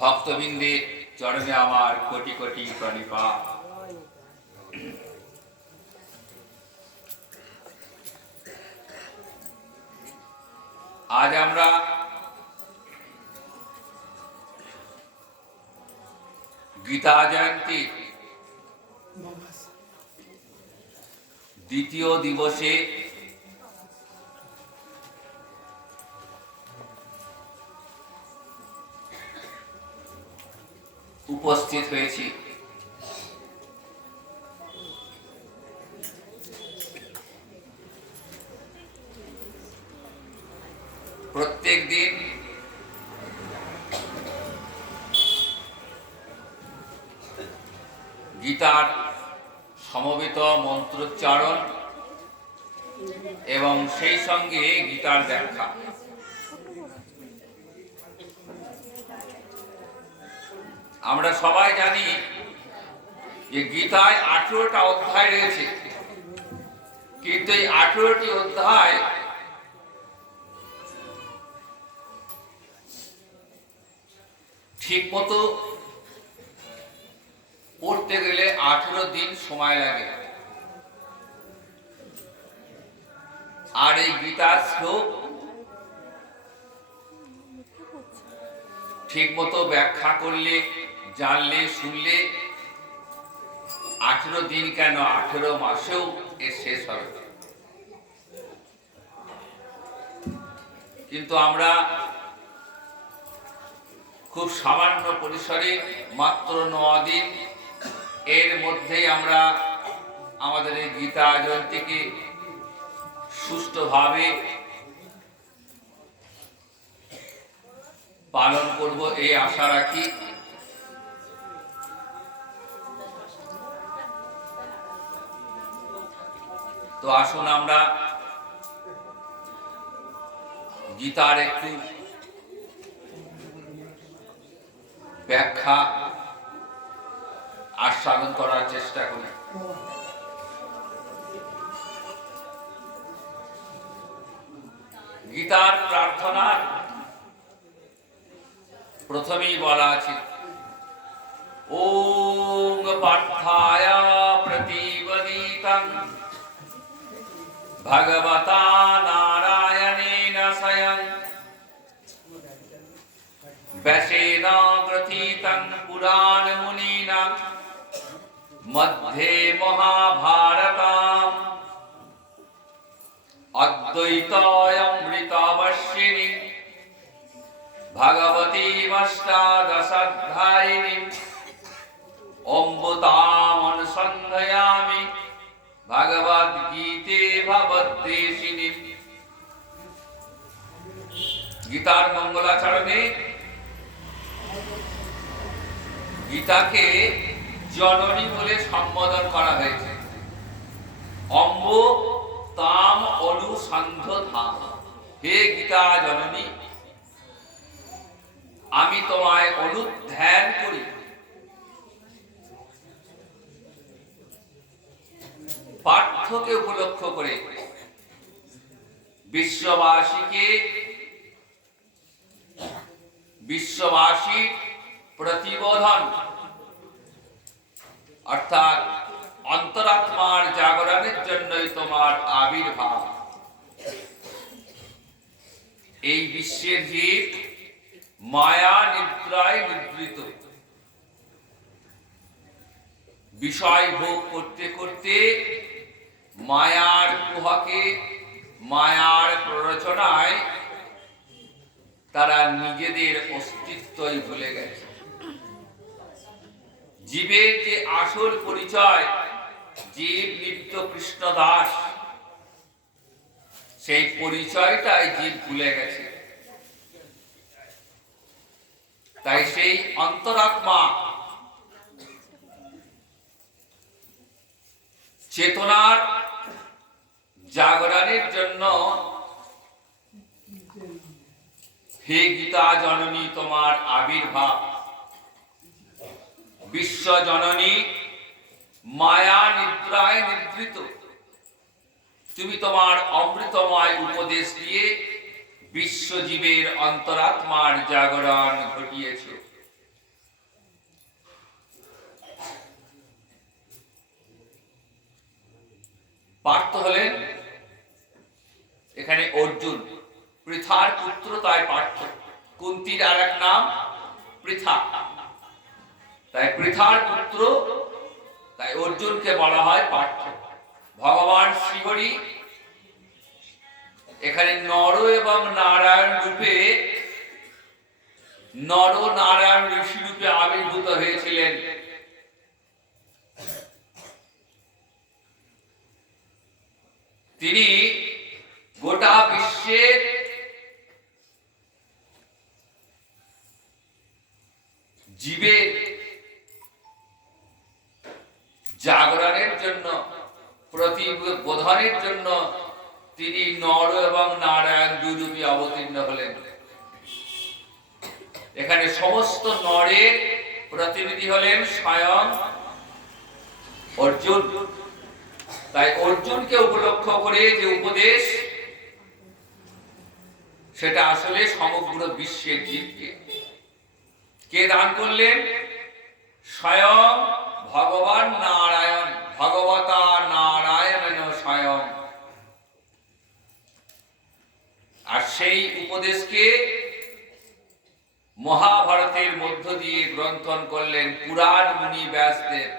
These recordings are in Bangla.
ভক্তবৃন্দের চরণে আমার কোটি কোটি প্রণিপাত। আজ আমরা গীতা জয়ন্তীর দ্বিতীয় দিবসে উপস্থিত হয়েছি। প্রত্যেক দিন গীতার সমবেত মন্ত্রোচ্চারণ এবং সেই সঙ্গে গীতার ব্যাখ্যা। আমরা সবাই জানি যে গীতায় 18টা অধ্যায় রয়েছে, কিন্তু এই 18টি অধ্যায় ঠিক মতো পড়তে গেলে 18 দিন সময় লাগে। আর এই গীতার শ্লোক ঠিক মতো ব্যাখ্যা করলে, জানলে, শুনলে 18 দিন কেন 18 মাসেও এর শেষ হবে। কিন্তু আমরা খুব সামান্য পরিসরে মাত্র 9 দিন এর মধ্যেই আমরা আমাদের এই গীতা জয়ন্তীকে সুষ্ঠুভাবে পালন করব এই আশা রাখি। তো আসুন আমরা গীতার একটু ব্যাখ্যা আস্বাদন করার চেষ্টা করি। গীতার প্রার্থনা প্রথমেই বলা আছে, ওম পার্থায় প্রতিবদিতং ভগবতা নারায়ণেন স্বয়ং ব্যাসেন গ্রথিতং পুরাণ মুনিনা মধ্যে মহাভারতম অদ্বৈতমৃতবর্ষিণী ভগবতীমষ্টাদশাধ্যায়িনী অম্বুতামনুসন্ধয়ামি ভগবদ্গীতে ভবদ্দেশিনী। গীতার মঙ্গলাচরণে গীতাকে জননী বলে সম্বোধন করা হয়েছে। অম্ব তাম অনুসন্ধধাম, হে গীতা জননী, আমি তোমায় অনুধ্যান করি। পার্থকে উপলক্ষ করে বিশ্ববাসীর প্রতিবোধন অর্থাৎ অন্তরাত্মার জাগরণের জন্যই তোমার আবির্ভাব। এই বিশ্বের জীব মায়া নিদ্রায় নিদ্রিত, বিষয় ভোগ করতে করতে মায়ার কুহকে, মায়ার প্ররোচনায় তারা নিজেদের অস্তিত্বই ভুলে গেছে। জীবের যে আসল পরিচয়, জীব নিত্য কৃষ্ণ দাস, সেই পরিচয়টাই জীব ভুলে গেছে। তাই সেই অন্তরাত্মা চেতনার জাগরণের জন্য হে গীতা জননী তোমার আবির্ভাব। বিশ্ব জননী মায়া নিদ্রায় নিদ্রিত, তুমি তোমার অমৃতময় উপদেশ দিয়ে বিশ্বজীবের অন্তরাত্মার জাগরণ ঘটিয়েছ। তাই পার্থ। কুন্তির আর এক নাম পৃথা, তাই পৃথার পুত্র, তাই অর্জুনকে বলা হয় পার্থ। ভগবান শ্রীহরি এখানে নর এবং নারায়ণ রূপে, নর নারায়ণ ঋষি রূপে আবির্ভূত হয়েছিলেন। তিনি গোটা বিশ্বের জীবের জাগরণের জন্য, প্রতিবোধনের জন্য তিনি নর এবং নারায়ণ দুই রূপে অবতীর্ণ হলেন। এখানে সমস্ত নরের প্রতিনিধি হলেন স্বয়ং অর্জুন। তাই অর্জুনকে উপলক্ষ করে যে উপদেশ, সেটা আসলে সমগ্র বিশ্বের জীবকে কে দান করলেন? স্বয়ং ভগবান নারায়ণ, ভগবতা নারায়ণ স্বয়ং। আর সেই উপদেশকে মহাভারতের মধ্য দিয়ে গ্রন্থন করলেন পুরাণ মুনি ব্যাসদেব।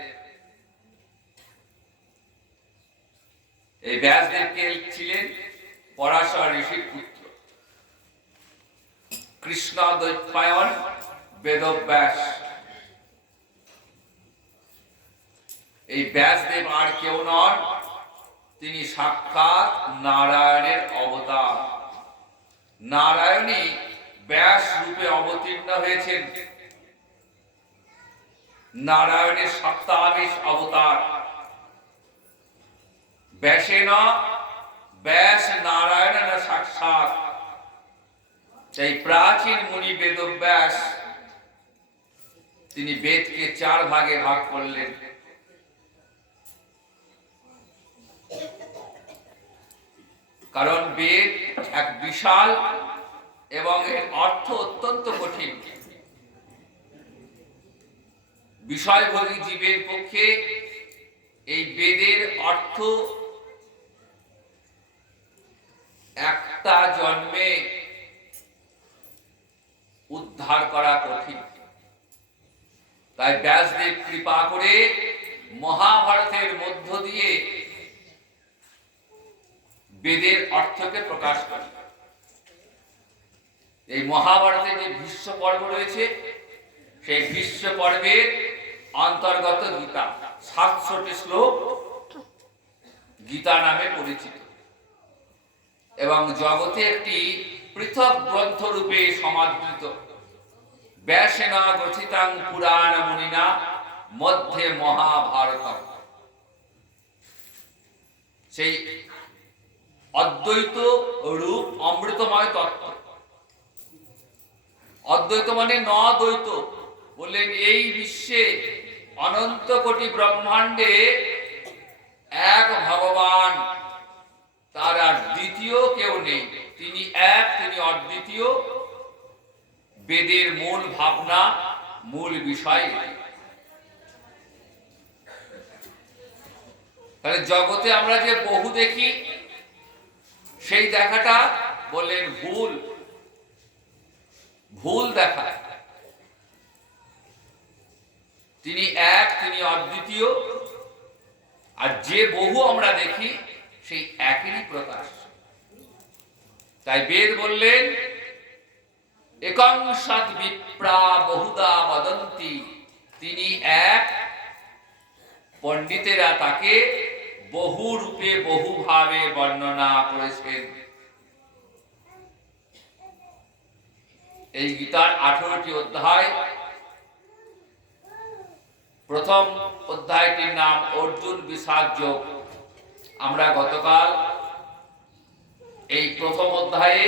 এই ব্যাসদেবকে ছিলেন পরাশর ঋষির পুত্র, কৃষ্ণ দ্বৈপায়ন বেদব্যাস। এই ব্যাসদেব আর কেউ নন, তিনি সাক্ষাৎ নারায়ণের অবতার। নারায়ণই ব্যাস রূপে অবতীর্ণ হয়েছেন, নারায়ণের সপ্তাবিশ অবতার। ব্যাসেন ব্যাস নারায়ণ সাক্ষাৎ। এই প্রাচীন মুনি বেদব্যাস তিনি বেদকে 4 ভাগে ভাগ করলেন। কারণ বেদ এক বিশাল এবং এর অর্থ অত্যন্ত কঠিন। বিষয়ভোগী জীবের পক্ষে এই বেদের অর্থ একটা জন্মে উদ্ধার করা কঠিন। তাই ব্যাসদেব কৃপা করে মহাভারতের মধ্য দিয়ে বেদের অর্থকে প্রকাশ করে। এই মহাভারতে যে ভীষ্ম পর্ব রয়েছে, সেই ভীষ্ম পর্বের অন্তর্গত গীতা, 700টি শ্লোক গীতা নামে পরিচিত এবং জগতে একটি পৃথক গ্রন্থ রূপে সমাদৃত। ব্যাসেনা গ্রথিতাং পুরাণ মুনিনা মধ্যে মহাভারত। সেই অদ্বৈত রূপ অমৃতময় তত্ত্ব। অদ্বৈত মানে নদ্বৈত, বললেন এই বিশ্বে অনন্ত কোটি ব্রহ্মাণ্ডে এক ভগবান, তার আর দ্বিতীয় কেউ নেই। তিনি এক, তিনি অদ্বিতীয়। বেদের মূল ভাবনা, মূল বিষয়। তাহলে জগতে আমরা যে বহু দেখি, সেই দেখাটা বললেন ভুল, ভুল দেখা। তিনি এক, তিনি অদ্বিতীয়। আর যে বহু আমরা দেখি, সেই একই প্রকাশ। তাই বেদ বললেন একং সৎ বিপ্রা বহুদা বদন্তি। তিনি এক, পণ্ডিতেরা তাকে বহু রূপে বহুভাবে বর্ণনা করেছেন। এই গীতার 18টি অধ্যায়। প্রথম অধ্যায়টির নাম অর্জুন বিষাদ যোগ। আমরা গতকাল এই প্রথম অধ্যায়ে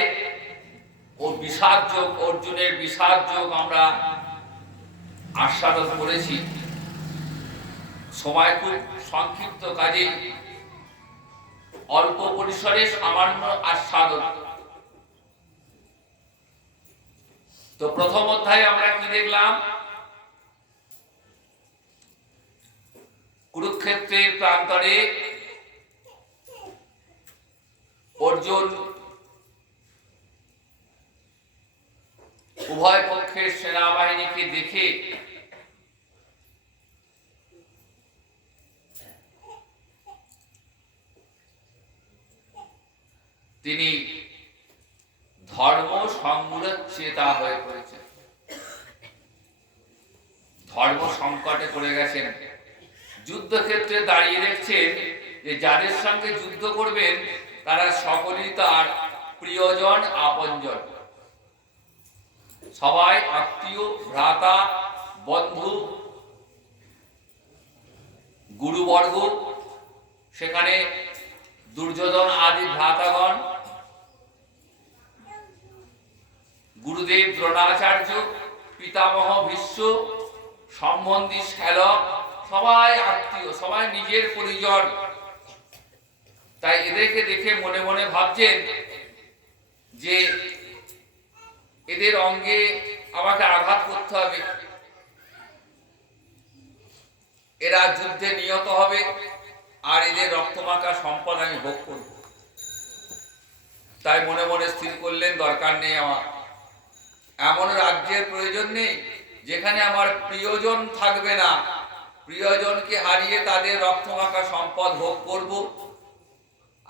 ও বিষাদ যোগ, অর্জুনের বিষাদ যোগ আমরা আস্বাদন করেছি। সময় খুব সংক্ষিপ্ত, কাজে অল্প পরিসরে সামান্য আস্বাদন। তো প্রথম অধ্যায়ে আমরা কি দেখলাম? কুরুক্ষেত্রের প্রান্তরে অর্জুন উভয় পক্ষের সেনাবাহিনীকে দেখে তিনি ধর্ম সংরক্ষিতা হয়ে পড়েছেন, ধর্ম সংকটে পড়ে গেছেন। যুদ্ধক্ষেত্রে দাঁড়িয়ে দেখছেন যে যাদের সঙ্গে যুদ্ধ করবেন তারা সকলেই তার প্রিয়জন, আপনজন, সবাই আত্মীয়, ভ্রাতা, বন্ধু, গুরুবর্গ, সেখানে দুর্যোধন আদি ভ্রাতাগণ, গুরুদেব দ্রোণাচার্য, পিতামহ ভীষ্ম, সম্বন্ধী শ্যালক, সবাই আত্মীয়, সবাই নিজের পরিজন। তাই এদেরকে দেখে মনে মনে ভাবছেন যে এদের অঙ্গে আমাকে আঘাত করতে হবে, এরা যুদ্ধে নিহত হবে, আর এদের রক্তমাখা সম্পদ আমি ভোগ করব। তাই মনে মনে স্থির করলেন দরকার নেই, আমার এমন রাজ্যের প্রয়োজন নেই যেখানে আমার প্রিয়জন থাকবে না। প্রিয়জনকে হারিয়ে তাদের রক্তমাখা সম্পদ ভোগ করব।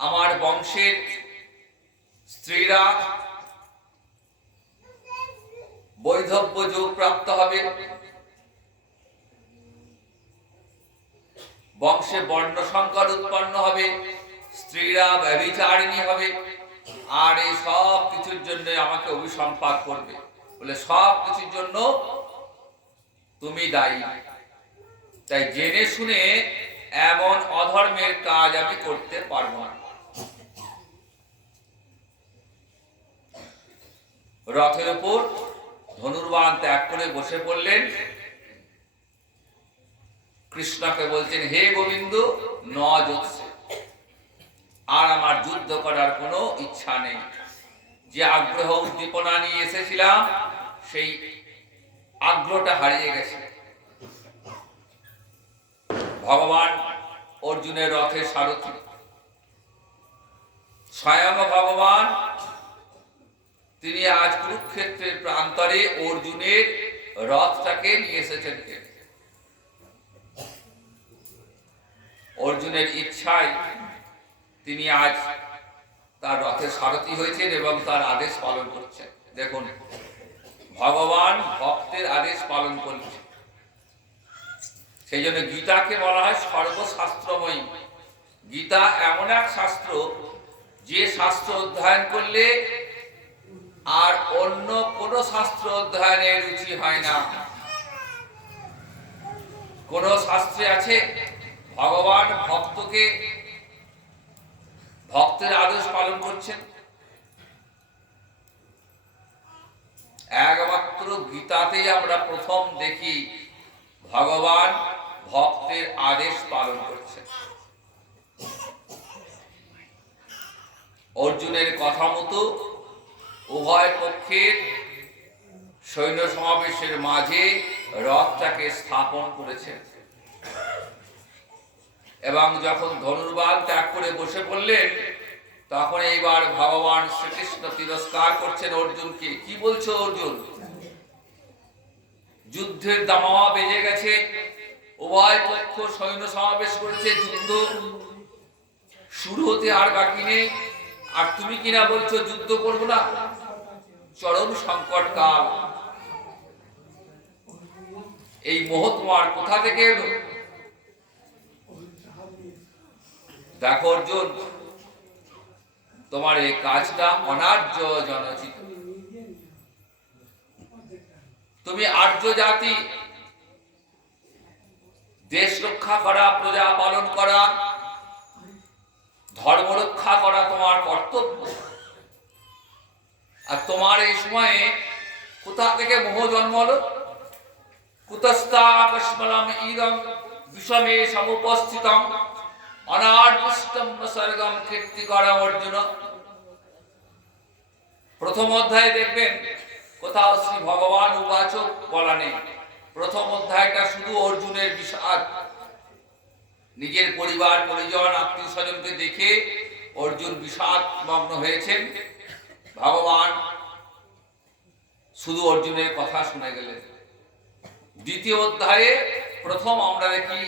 আমার বংশের স্ত্রীরা বৈধব্য যোগ প্রাপ্ত হবে, বংশে বর্ণ সংকর উৎপন্ন হবে, স্ত্রীরা ব্যভিচারিণী হবে, আর এই সব কিছুর জন্য আমাকে অভিসম্পাত করবে। বলে সব কিছুর জন্য তুমি দায়ী। তাই জেনে শুনে এমন অধর্মের কাজ আমি করতে পারবো না। রথের উপর ধনুর্বাণ ত্যাগ করে বসে পড়লেন। কৃষ্ণকে বলছেন, হে গোবিন্দ, ন যোৎসে, আর আমার যুদ্ধ করার কোনো ইচ্ছা নেই। যে আগ্রহ উদ্দীপনা নিয়ে এসেছিলাম সেই আগ্রহটা হারিয়ে গেছে। ভগবান অর্জুনের রথের সারথি, স্বয়ং ভগবান তিনি আজ কুরুক্ষেত্রের প্রান্তরে অর্জুনের রথটাকে নিয়ে এসেছেন। অর্জুনের ইচ্ছায় তিনি আজ তার রথের সারথি হয়েছেন এবং তার আদেশ পালন করছেন। দেখুন, ভগবান ভক্তের আদেশ পালন করছেন। সেই জন্য গীতাকে বলা হয় সর্বশাস্ত্রময়ী। গীতা এমন এক শাস্ত্র, যে শাস্ত্র অধ্যয়ন করলে আর অন্য কোন শাস্ত্র অধ্যয়নের রুচি হয় না। কোন শাস্ত্রে আছে ভগবান ভক্তকে ভক্তের আদেশ পালন করছেন? একমাত্র গীতাতেই আমরা প্রথম দেখি ভগবান ভক্তের আদেশ পালন করছেন। অর্জুনের কথা মতো উভয় পক্ষের সৈন্য সমাবেশের মাঝে রথটাকে স্থাপন করেছেন এবং যখন ধনুর্বাণ ত্যাগ করে বসে পড়লেন, তখন এইবার ভগবান শ্রীকৃষ্ণ তিরস্কার করছেন অর্জুনকে। কি বলছো অর্জুন? যুদ্ধের দামামা বেজে গেছে, উভয় পক্ষ সৈন্য সমাবেশ করেছে, যুদ্ধ শুরু হতে আর বাকি নেই, আর তুমি কিনা বলছো যুদ্ধ করবো না? চরম সংকট কাল, এই মোহ তোমার কোথা থেকে এলো? দেখো অর্জুন, তোমার এই কাজটা অনার্য জনচিত। তুমি আর্য জাতি, দেশ রক্ষা করা, প্রজা পালন করা, ধর্ম রক্ষা করা তোমার কর্তব্য। আর তোমার এই সময়ে কোথা থেকে মোহ জন্ম হলো? কুতস্থা কস্মলম ইদং বিষমে সমুপস্থিতম অনার্যষ্টম সর্গম কীর্তিকরম অর্জুন। প্রথম অধ্যায়ে দেখবেন কোথাও শ্রী ভগবান উবাচক বলা নেই। প্রথম অধ্যায়টা শুধু অর্জুনের বিষাদ, নিজের পরিবার পরিজন আত্মীয় স্বজনকে দেখে অর্জুন বিষাদ মগ্ন হয়েছেন। ভগবান শুধু অর্জুনের কথা শুনে গেলেন। দ্বিতীয় অধ্যায়ে প্রথম আমরা দেখি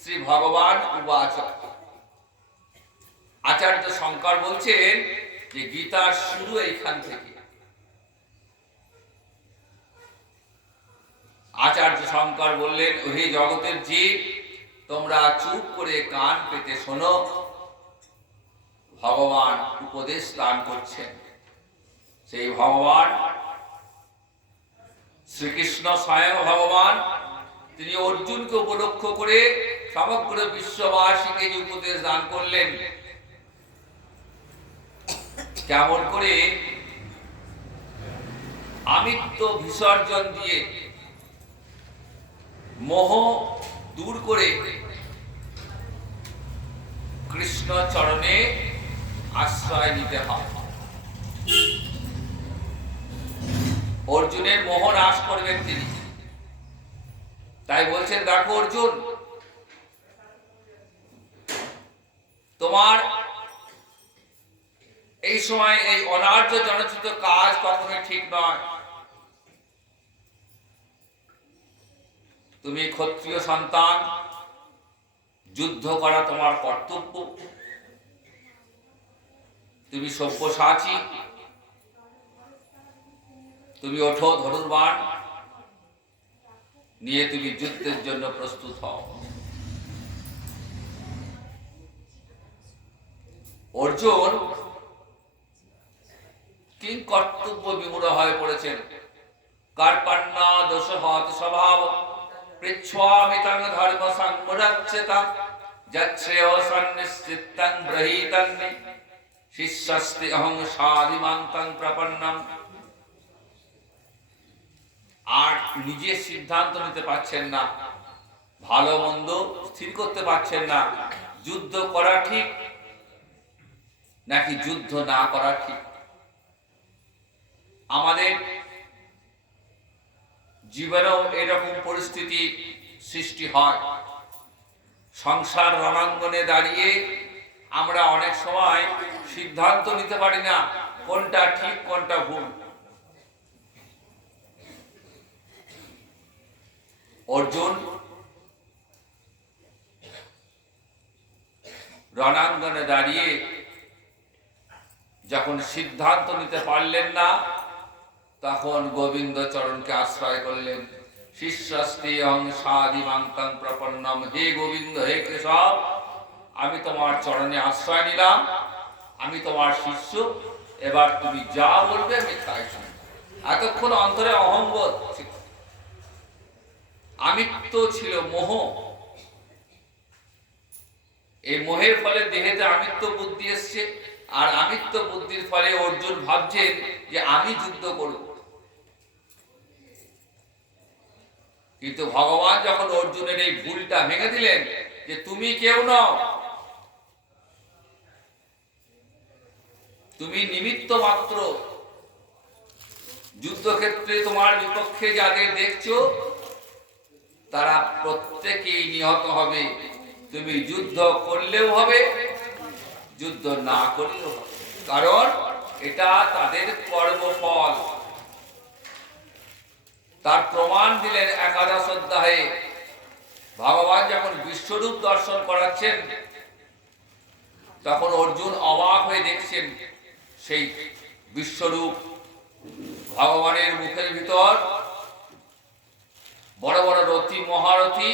শ্রী ভগবান উবাচ, আচার্য শঙ্কর বলছেন যে গীতার শুরু এইখান থেকে। আচার্য শঙ্কর বললেন, হে জগতের জীব, তোমরা চুপ করে কান পেতে শোনো, ভগবান উপদেশ দান করছেন। সেই ভগবান শ্রীকৃষ্ণ স্বয়ং ভগবান, তিনি অর্জুনকে উপলক্ষ করে সমগ্র বিশ্ববাসীকে যে উপদেশ দান করলেন, কেমন করে আমিত্ব বিসর্জন দিয়ে মোহ দূর করে কৃষ্ণ চরণে আশ্রয় নিতে হয়। অর্জুনের মোহ নাশ করবেন তিনি। তাই বলছেন, দেখো অর্জুন, তোমার এই সময় এই অনার্য জনচিত কাজ কখনোই ঠিক নয়। তুমি ক্ষত্রিয় সন্তান, যুদ্ধ করা তোমার কর্তব্য। তুমি সব্যসাচী, তুমি ওঠো ধনুর্বাণ নিয়ে, তুমি যুদ্ধের জন্য প্রস্তুত হও। অর্জুন কিং কর্তব্য বিমূঢ় হয়ে পড়েছেন। কার্পণ্য দোষহত স্বভাব পৃচ্ছামি তং ধর্ম সংরক্ষিতা যচ্ছেয় সন্নিশ্চিত্তং ব্রহীতন্নি শিষ্যস্তি অহং সাধিমান্তং প্রপন্নম। আর নিজের সিদ্ধান্ত নিতে পারছেন না, ভালো মন্দ স্থির করতে পারছেন না, যুদ্ধ করা ঠিক নাকি যুদ্ধ না করা ঠিক। আমাদের জীবনেও এরকম পরিস্থিতি সৃষ্টি হয়। সংসার রণাঙ্গনে দাঁড়িয়ে আমরা অনেক সময় সিদ্ধান্ত নিতে পারি না কোনটা ঠিক কোনটা ভুল। অর্জুন রণাঙ্গনে দাঁড়িয়ে যখন সিদ্ধান্ত নিতে পারলেন না, তখন গোবিন্দ চরণকে আশ্রয় করলেন। শিষ্যস্তি অং সাধিমান্তং প্রপন্নম। হে গোবিন্দ, হে কেশব, আমি তোমার চরণে আশ্রয় নিলাম, আমি তোমার শিষ্য, এবার তুমি যা বলবে আমি তাই শুনব। এতক্ষণ অন্তরে অহংবোধ ছিল, আমিত্ব ছিল, মোহ। এই মোহের ফলে দেহেতে আমিত্ব বুদ্ধি এসছে, আর আমিত্ব বুদ্ধির ফলে অর্জুন ভাবছেন যে আমি যুদ্ধ করব। কিন্তু ভগবান যখন অর্জুনের এই ভুলটা ভেঙে দিলেন যে তুমি কেউ নও, তুমি নিমিত্ত মাত্র, যুদ্ধক্ষেত্রে তোমার বিপক্ষে যাদের দেখছো তারা প্রত্যেকেই নিহত হবে। তুমি যুদ্ধ করলেও হবে, যুদ্ধ না করলেও হবে, কারণ এটা তাদের কর্মফল। তার প্রমাণ দিলেন একাদশ অধ্যায়ে। ভগবান যখন বিশ্বরূপ দর্শন করাচ্ছেন, তখন অর্জুন অবাক হয়ে দেখছেন সেই বিশ্বরূপ। ভগবানের মুখের ভিতর বড় বড় রথী, মহারথী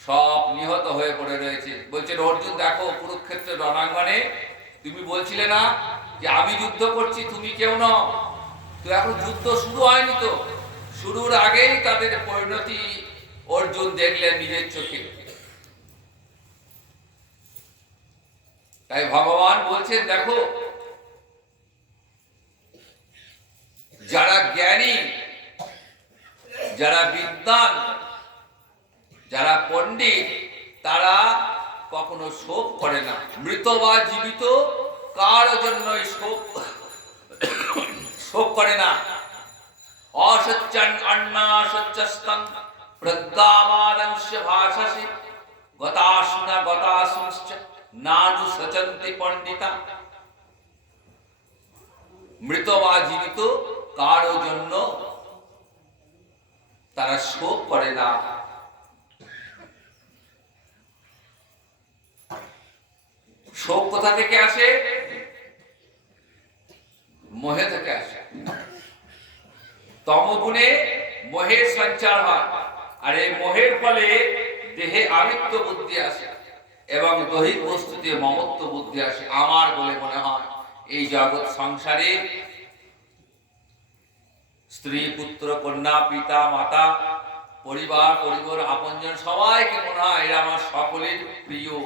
সব নিহত হয়ে পড়ে রয়েছে। বলছেন, অর্জুন দেখো, কুরুক্ষেত্রের রণাঙ্গনে তুমি বলছিলে না যে আমি যুদ্ধ করছি, তুমি কেউ নও। তো এখন যুদ্ধ শুরু হয়নি, তো শুরুর আগেই তাদের পরিণতি অর্জুন দেখলেন নিজের চোখে। তাই ভগবান বলছেন, দেখো, যারা জ্ঞানী, যারা বিদ্বান, যারা পণ্ডিত, তারা কখনো শোক করে না। মৃত বা জীবিত কার জন্যই শোক করে না। অসচ্চান অন্না সচ্চস্তং প্রজ্ঞামানংশ ভাষসি গতাসুনা গতাসুশ্চ নানু সচন্তি পণ্ডিতা। মৃত বা জীবিত কারো জন্য তারা শোক করে না। শোক কোথা থেকে আসে? মোহে থেকে আসে। তমগুণে মোহের সঞ্চার হয়, আর এই মোহের ফলে দেহে আমিত্ব বুদ্ধি আসে এবং দৈহিক বস্তুতে মমত্ব বুদ্ধি আসে। আমার বলে মনে হয় এই জগৎ সংসারে স্ত্রী, পুত্র, কন্যা, পিতা, মাতা, পরিবার, আপনজন সবাইকে মনে হয় এরা আমার সকলের প্রিয়,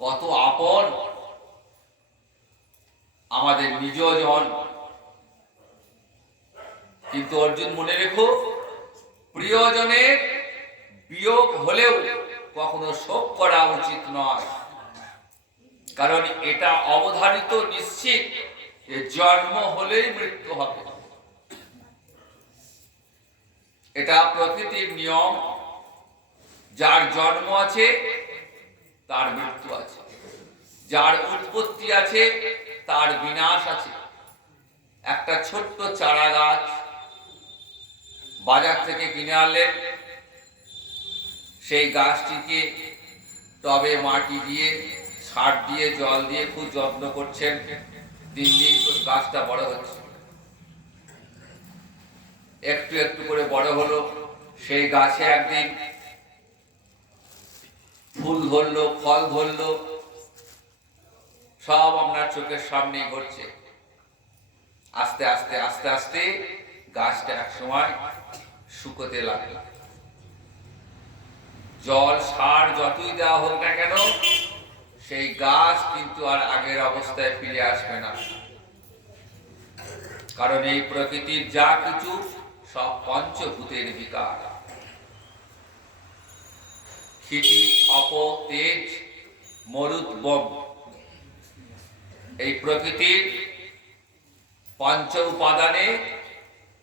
কত আপন, আমাদের নিজজন। কিন্তু অর্জুন মনে রেখো, প্রিয়জনের বিয়োগ হলেও কখনো শোক করা উচিত নয়, কারণ এটা অবধারিত নিশ্চিত যে জন্ম হলেই মৃত্যু হবে। এটা প্রকৃতির নিয়ম, যার জন্ম আছে তার মৃত্যু আছে, যার উৎপত্তি আছে তার বিনাশ আছে। একটা ছোট্ট চারা গাছ বাজার থেকে কিনে আনলেন, সেই গাছটিকে টবে মাটি দিয়ে, সার দিয়ে, জল দিয়ে খুব যত্ন করছেন, দিন দিন গাছটা বড় হচ্ছে, একটু একটু করে বড় হলো। সেই গাছে একদিন ফুল ধরলো, ফল ধরলো, সব আপনার চোখের সামনে ঘটছে। আস্তে আস্তে আস্তে আস্তে গাছটা এক সময় শুকোতে লাগলো। জল, সার যতই দেওয়া হোক না কেন, সেই গাছ কিন্তু আর আগের অবস্থায় ফিরে আসবে না, কারণ এই প্রকৃতির যা কিছু সব পঞ্চভূতের বিকার। ক্ষিতি, অপ, তেজ, মরুত, বম, এই প্রকৃতির পঞ্চ উপাদানে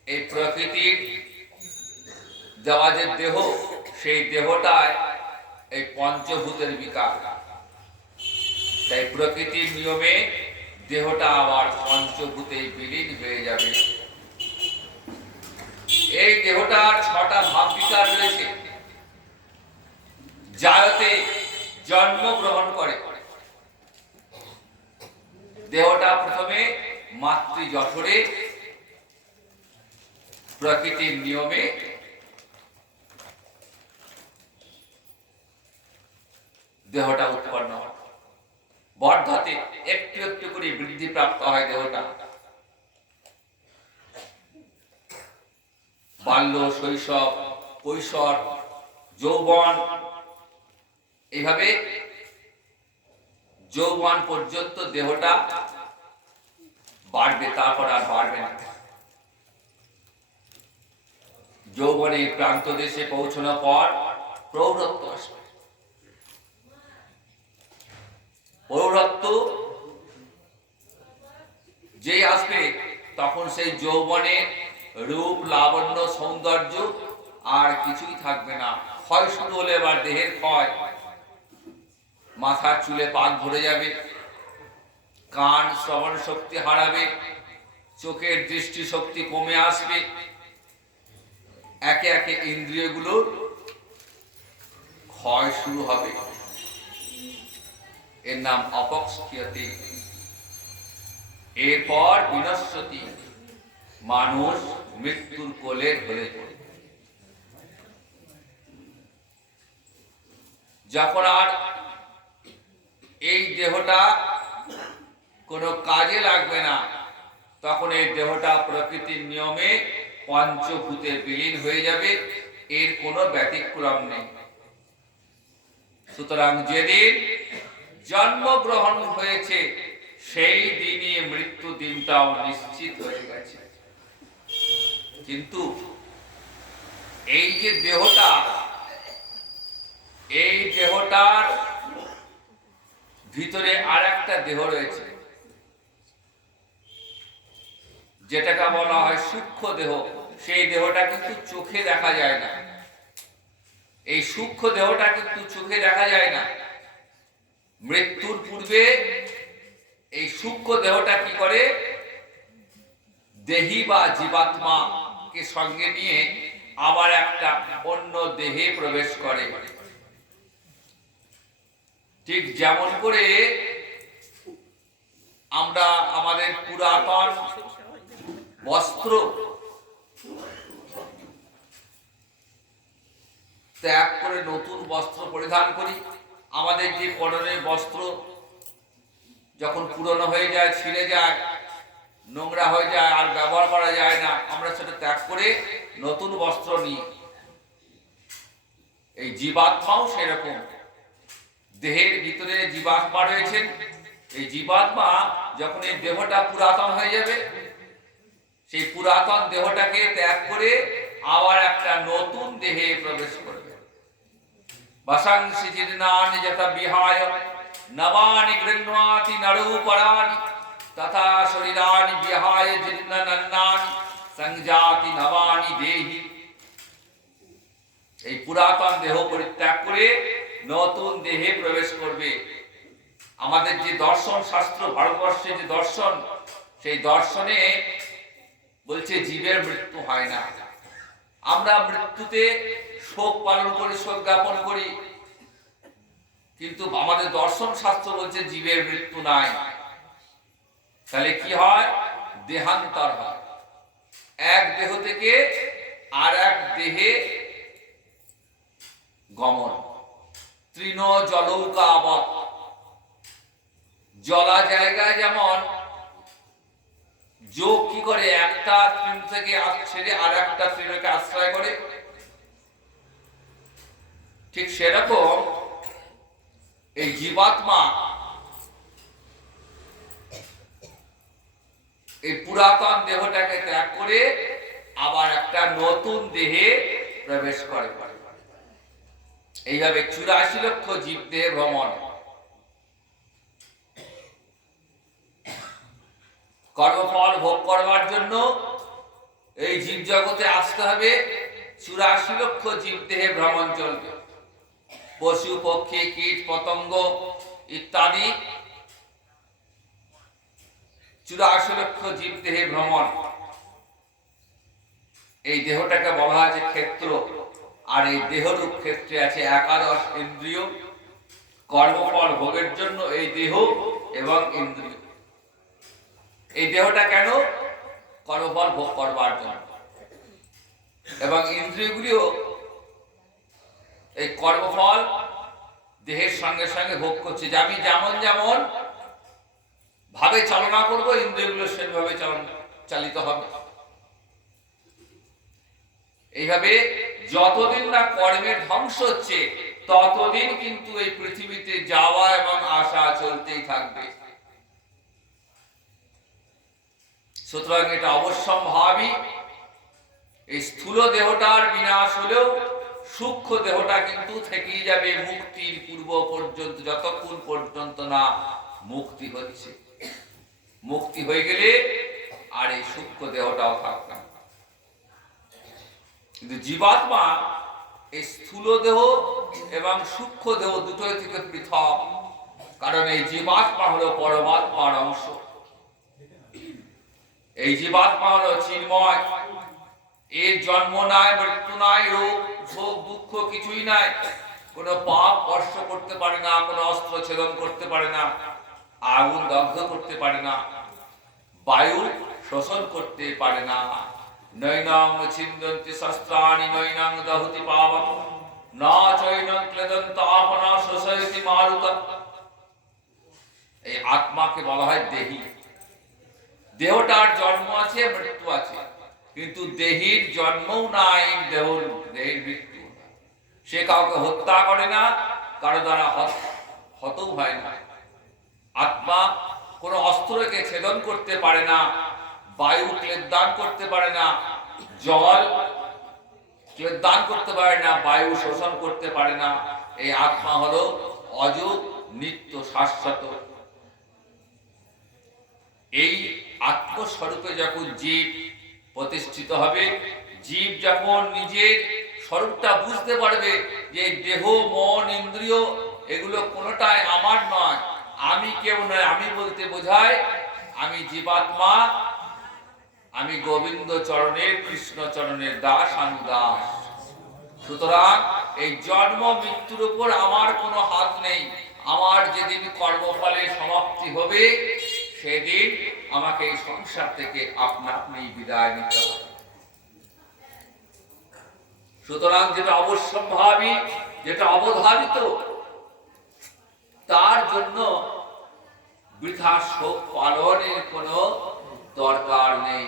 এই প্রকৃতির দেওয়া যে দেহ, সেই দেহটায় এই পঞ্চভূতের বিকার। তাই প্রকৃতির নিয়মে দেহটা আবার পঞ্চভূতে বিলীন হয়ে যাবে। এই দেহটার 6টা ভাব বিকার রয়েছে। জায়তে জন্ম গ্রহণ করে, দেহটা প্রথমে মাতৃ জঠরে প্রকৃতির নিয়মে দেহটা উৎপন্ন হয়। বর্ধতে একটু একটু করে বৃদ্ধি প্রাপ্ত হয় দেহটা। বাল্য, শৈশব, কৈশোর, যৌবন, এইভাবে যৌবন পর্যন্ত দেহটা বাড়বে, তারপর আর বাড়বে না। যৌবনের প্রান্ত দেশে পৌঁছানোর পর প্রৌঢ়ত্ব আসবে। প্রৌঢ়ত্ব যেই আসবে, তখন সেই যৌবনের রূপ, লাবণ্য, সৌন্দর্য আর কিছুই থাকবে না। ক্ষয় শুরু হলে এবার দেহের ক্ষয়, মাথার চুলে পাক ধরে যাবে, কান শ্রবণ শক্তি হারাবে, চোখের দৃষ্টি শক্তি কমে আসবে, একে একে ইন্দ্রিয়গুলোর ক্ষয় শুরু হবে। এর নাম অপক্ষ্যতি। এরপর বিনশ্বতি, মানুষ মৃত্যুর কোলে ঢলে পড়ে। যখন আর এই দেহটা কোনো কাজে লাগবে না, তখন এই দেহটা প্রকৃতির নিয়মে পঞ্চভূতে বিলীন হয়ে যাবে, এর কোনো ব্যতিক্রম নেই। সুতরাং যেদিন জন্মগ্রহণ হয়েছে, সেই দিনই মৃত্যু দিনটাও নিশ্চিত হয়ে গেছে। কিন্তু এই যে দেহটা, এই দেহটার ভিতরে আর একটা দেহ রয়েছে, যেটাকে বলা হয় সূক্ষ্ম দেহ। সেই দেহটা কিন্তু চোখে দেখা যায় না। এই সূক্ষ্ম দেহটা কিন্তু চোখে দেখা যায় না। মৃত্যুর পূর্বে এই সূক্ষ্ম দেহটা কি করে? দেহি বা জীবাত্মাকে সঙ্গে নিয়ে আবার একটা অন্য দেহে প্রবেশ করে। ঠিক যেমন করে আমরা আমাদের পুরাতন বস্ত্র ত্যাগ করে নতুন বস্ত্র পরিধান করি, আমাদের যে পরনের বস্ত্র যখন পুরনো হয়ে যায়, ছিঁড়ে যায়, নোংরা হয়ে যায়, আর ব্যবহার করা যায় না, আমরা সেটা ত্যাগ করে নতুন বস্ত্র নিই। এই জীবাত্মাও সেরকম। দেহের ভিতরে জীবাত্মা রয়েছেন। এই জীবাত্মা যখন এই দেহটা পুরাতন হয়ে যাবে, সেই পুরাতন দেহটাকে ত্যাগ করে আবার একটা নতুন দেহে প্রবেশ করবে। বসংসি জীর্ণানি যথা বিহায় নবানি গৃহ্ণাতি নরূপরাণি তথা শরীরানি বিহায় জীর্ণনন্নানি সংজাতি নবানি দেহি। এই পুরাতন দেহ পরিত্যাগ করে নতুন দেহে প্রবেশ করবে। আমাদের যে দর্শন শাস্ত্র, ভারতবর্ষে যে দর্শন, সেই দর্শনে বলছে জীবের মৃত্যু হয় না। আমরা মৃত্যুতে শোক পালন করি, শোক জ্ঞাপন করি, কিন্তু আমাদের দর্শন শাস্ত্র বলছে জীবের মৃত্যু নাই। তাহলে কি হয়? দেহান্তর হয়। এক দেহ থেকে আর এক দেহে গমন। তৃণ জলৌকাবৎ। জলা জায়গায় যেমন যোগ কি করে, একটা তৃণ থেকে ছেড়ে আর একটা তৃণকে আশ্রয় করে, ঠিক সেরকম এই জীবাত্মা এই পুরাতন দেহটাকে ত্যাগ করে আবার একটা নতুন দেহে প্রবেশ করে। এইভাবে 84 লক্ষ জীব দেহে ভ্রমণ। কর্মফল ভোগ করবার জন্য এই জীব জগতে আসতে হবে। 84 লক্ষ জীব দেহে ভ্রমণ চলবে। পশু পক্ষী কীট পতঙ্গ ইত্যাদি 84 লক্ষ জীব দেহে ভ্রমণ। এই দেহটাকে বলা হয়েছে ক্ষেত্র। আর এই দেহরূপ ক্ষেত্রে আছে 11 ইন্দ্রিয়। কর্মফল ভোগের জন্য এই দেহ এবং ইন্দ্রিয়। এই দেহটা কেন? কর্মফল ভোগ করবার জন্য। এবং ইন্দ্রিয়গুলিও এই কর্মফল দেহের সঙ্গে সঙ্গে ভোগ করছে। যে আমি যেমন যেমন ভাবে চালনা করব, ইন্দ্রিয়গুলো সেভাবে চালিত হবে। এইভাবে যতদিন না কর্মের ধ্বংস হচ্ছে, ততদিন কিন্তু এই পৃথিবীতে যাওয়া এবং আসা চলতেই থাকবে। সুতরাং এটা অবশ্যম্ভাবী। এই স্থূল দেহটার বিনাশ হলেও সূক্ষ্ম দেহটা কিন্তু থেকেই যাবে মুক্তির পূর্ব পর্যন্ত, যতক্ষণ পর্যন্ত না মুক্তি হচ্ছে। মুক্তি হয়ে গেলে আর এই সূক্ষ্ম দেহটাও থাকবে না। কিন্তু জীবাত্মা এই স্থূল দেহ এবং সূক্ষ্ম দেহ দুটোই থেকে পৃথক। কারণ এই জীবাত্মা হলো পরমাত্মার অংশ। এই জীবাত্মা হলো চিন্ময়। এর জন্ম নাই, মৃত্যু নাই, রোগ শোক দুঃখ কিছুই নাই। কোনো পাপ স্পর্শ করতে পারে না, কোনো অস্ত্র ছেদন করতে পারে না, আগুন দগ্ধ করতে পারে না, বায়ু শোষণ করতে পারে না। নৈনং ছিন্দন্তি শস্ত্রাণি নৈনং দহতি পাবক না চৈনং ক্লেদন্ত আপনা শোষয়তি মারুতঃ। এই আত্মাকে বলা হয় দেহি। দেহটার জন্ম আছে, মৃত্যু আছে, কিন্তু দেহের জন্মও নাই, দেহের মৃত্যু। সে কাউকে হত্যা করে না, কারো দ্বারা হতও হয় না। আত্মা কোনো অস্ত্রকে ছেদন করতে পারে না, বায়ু ক্লেদদান করতে পারে না, জল ক্লেদদান করতে পারে না, বায়ু শোষণ করতে পারে না। এই আত্মা হলো অযুগ, নিত্য, শাশ্বত। এই আত্মস্বরূপে যখন জীব প্রতিষ্ঠিত হবে, জীব যখন নিজের স্বরূপটা বুঝতে পারবে যে দেহ মন ইন্দ্রিয় এগুলো কোনোটাই আমার নয়, আমি কেউ নয়। আমি বলতে বোঝায় আমি জীবাত্মা, আমি গোবিন্দ চরণের, কৃষ্ণ চরণের দাস অনুদাস। সুতরাং এই জন্ম মৃত্যুর উপর আমার কোনো হাত নেই। আমার যেদিন কর্মফলের সমাপ্তি হবে সেদিন আমাকে এই সংসার থেকে আপনা আপনি বিদায় নিতে হবে। সুতরাং যেটা অবশ্যম্ভাবী, যেটা অবধারিত, তার জন্য বৃথা শোক পালনের কোনো দরকার নেই।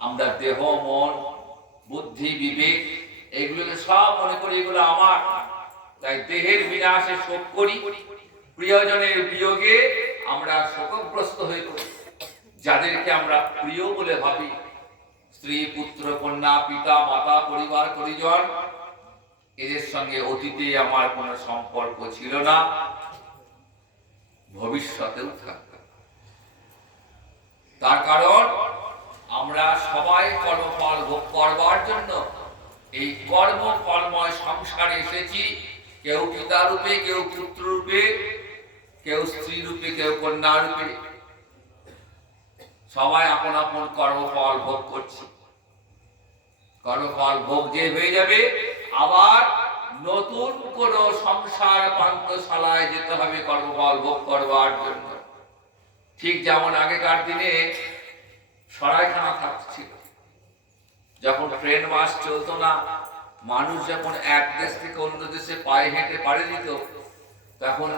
আমরা দেহ, মন, বুদ্ধি, বিবেক এগুলোকে সব মনে করি এগুলো আমার, তাই দেহের বিনাশে শোক করি, প্রিয়জনের বিয়োগে আমরা শোকগ্রস্ত হয়ে পড়ি। যাদেরকে আমরা প্রিয় বলে ভাবি, স্ত্রী, পুত্র, কন্যা, পিতা, মাতা, পরিবার, পরিজন, এদের সঙ্গে অতীতে আমার কোনো সম্পর্ক ছিল না, ভবিষ্যতেও থাকবে। তার কারণ আমরা সবাই কর্মফল ভোগ করবার জন্য এই কর্মফলময় সংসারে এসেছি। কেউ পিতা রূপে, কেউ পুত্র রূপে, কেউ স্ত্রী রূপে, কেউ কন্যা রূপে, সবাই আপন আপন কর্মফল ভোগ করছে। কর্মফল ভোগ যে হয়ে যাবে, আবার নতুন কোন সংসার পান্থশালায় যেতে হবে কর্মফল ভোগ করবার জন্য। ঠিক যেমন আগেকার দিনে সরাইখানা থাকছিল, যখন ট্রেন বাস চলতো না, মানুষ যখন এক দেশ থেকে অন্য দেশে পায়ে হেঁটে পাড়ি দিত, তখন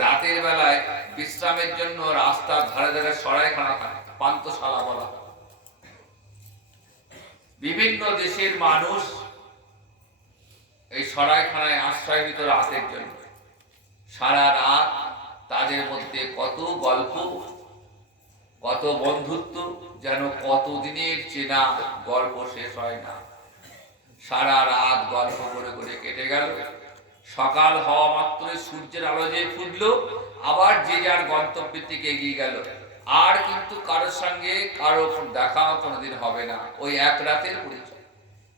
রাতের বেলায় বিশ্রামের জন্য রাস্তার ধারে ধারে সরাইখানা থাকতো, পান্থশালা বলা। বিভিন্ন দেশের মানুষ এই সরাইখানায় আশ্রয় নিত রাতের জন্য। সারা রাত তাদের মধ্যে কত গল্প, কত বন্ধুত্ব, যেন কতদিনের চেনা গল্প শেষ হয় না। সারা রাত গল্প করে করে কেটে গেল। সকাল হওয়া মাত্রই সূর্যের আলো যে ফুটলো, আবার যে যার গন্তব্যের দিকে এগিয়ে গেল। আর কিন্তু কারোর সঙ্গে কারো দেখা কোনোদিন হবে না, ওই এক রাতের পরিচয়।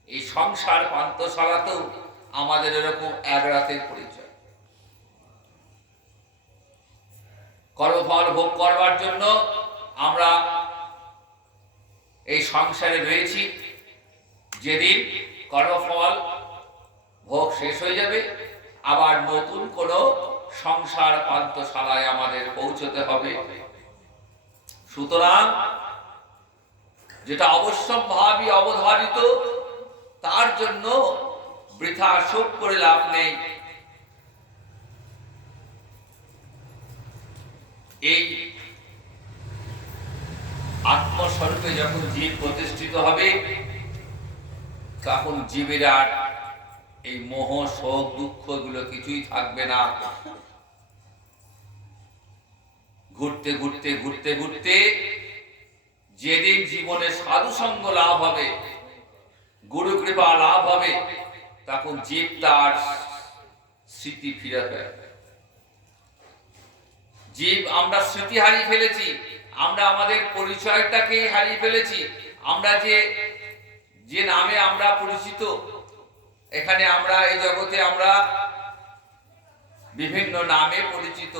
এই সংসার পান্থশালাতেও আমাদের এরকম এক রাতের পরিচয়। কর্মফল ভোগ করবার জন্য আমরা এই সংসারে রয়েছি। যেদিন কর্মফল ভোগ শেষ হয়ে যাবে, আবার নতুন কোন সংসার পান্থশালায় আমাদের পৌঁছতে হবে। সুতরাং যেটা অবশ্যম্ভাবী, অবধারিত, তার জন্য বৃথা শোক করে লাভ নেই। এই আত্মস্বরূপে যখন জীব প্রতিষ্ঠিত হবে, তখন জীবের আর এই মোহ, শোক, দুঃখ গুলো কিছুই থাকবে না। ঘুরতে ঘুরতে ঘুরতে ঘুরতে যেদিন জীবনে সাধু সঙ্গ লাভ হবে, গুরু কৃপা লাভ হবে, তখন জীব তার স্মৃতি ফিরে পাবে। জীব আমরা স্মৃতি হারিয়ে ফেলেছি, আমরা আমাদের পরিচয়টাকে হারিয়ে ফেলেছি। আমরা যে নামে আমরা পরিচিত, এখানে আমরা এই জগতে আমরা বিভিন্ন নামে পরিচিত।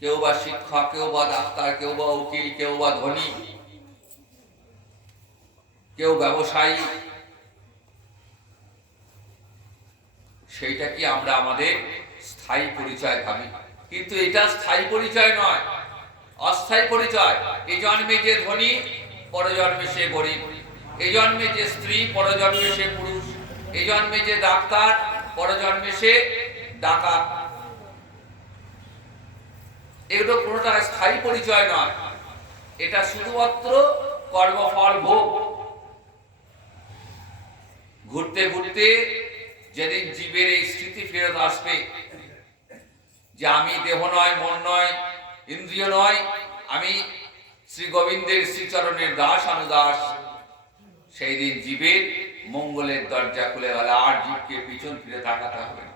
কেউ বা শিক্ষক, কেউ বা ডাক্তার, কেউ বা উকিল, কেউ বা ধনী, কেউ ব্যবসায়ী। সেইটা কি আমরা আমাদের স্থায়ী পরিচয় ভাবি, কিন্তু এটা স্থায়ী পরিচয় নয়, অস্থায়ী পরিচয়। এই জন্মে যে ধনী, পরজন্মে সে গরিব। এই জন্মে যে স্ত্রী, পরজন্মে সে পুরুষ। এই জন্মে যে ডাক্তার, পরজন্মে সে ডাকাত। এগুলো কোনোটা স্থায়ী পরিচয় নয়, এটা শুধুমাত্র কর্মফল ভোগ। ঘুরতে ঘুরতে যেদিন জীবের এই স্মৃতি ফেরত আসবে যে আমি দেহ নয়, মন নয়, ইন্দ্রিয় নয়, আমি শ্রী গোবিন্দের শ্রীচরণের দাস অনুদাস, সেই দিন জীবের মঙ্গলের দরজা খুলে গেল। আর জীবকে পিছন ফিরে তাকাতে হবে না।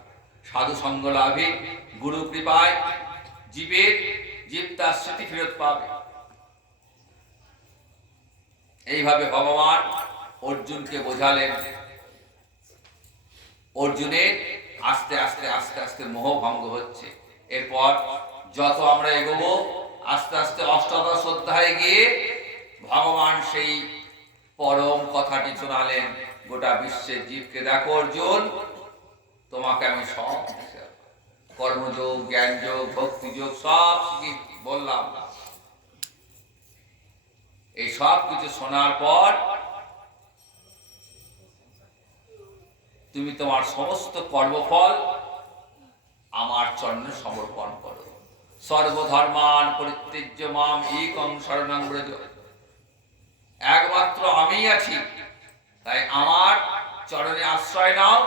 সাধু সঙ্গ লাভে, গুরু কৃপায় জীব তার স্মৃতি ফেরত পাবে। এইভাবে ভগবান অর্জুনকে বোঝালেন। অর্জুনের আস্তে আস্তে আস্তে আস্তে মোহ ভঙ্গ হচ্ছে। এরপর যত আমরা এগোবো, আস্তে আস্তে অষ্টাদশ অধ্যায়ে গিয়ে ভগবান সেই পরম কথাটি শোনালেন গোটা বিশ্বের জীবকে। দেখো অর্জুন, তোমাকে আমি সব কর্মযোগ, জ্ঞানযোগ, ভক্তিযোগ সব বললাম। এই সব কিছু শোনার পর তুমি তোমার সমস্ত কর্মফল আমার চরণে সমর্পণ করো। সর্বধর্মান পরিত্যজ্য মাম একং শরণং ব্রজ। একমাত্র আমিই আছি, তাই আমার চরণে আশ্রয় নাও,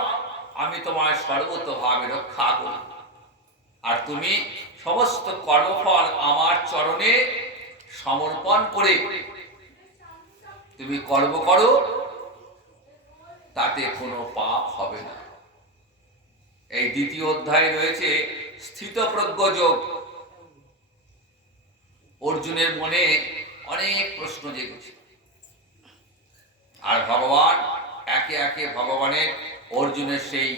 আমি তোমায় সর্বতোভাবে রক্ষা করি। আর তুমি সমস্ত কর্মফল আমার চরণে সমর্পণ করে তুমি কর্ম করো, তাতে কোনো পাপ হবে না। এই দ্বিতীয় অধ্যায়ে রয়েছে স্থিতপ্রজ্ঞ যোগ। অর্জুনের মনে অনেক প্রশ্ন জেগেছে, আর ভগবান একে একে ভগবানের অর্জুনের সেই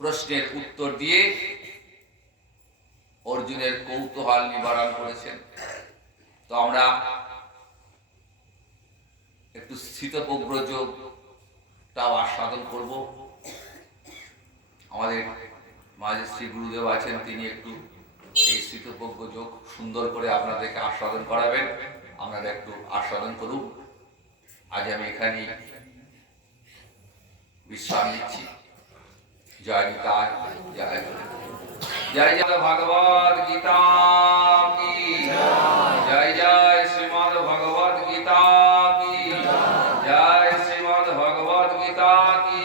প্রশ্নের উত্তর দিয়ে অর্জুনের কৌতূহল নিবারণ করেছেন। তো আমরা একটু স্থিতপ্রজ্ঞ যোগটাও আস্বাদন করব। আমাদের মাঝে শ্রী গুরুদেব আছেন, তিনি একটু এই স্থিতপ্রজ্ঞ যোগ সুন্দর করে আপনাদেরকে আস্বাদন করাবেন। আপনারা একটু আস্বাদন করুন। আজ আমি এখানে বিশ্রাম নিচ্ছি। জয় নিতাই, জয় জয় জয় ভগবদ গীতা কি জয়, জয় শ্রীমদ্ ভগবদ গীতা কি জয়, শ্রীমদ্ ভগবদ গীতা কি।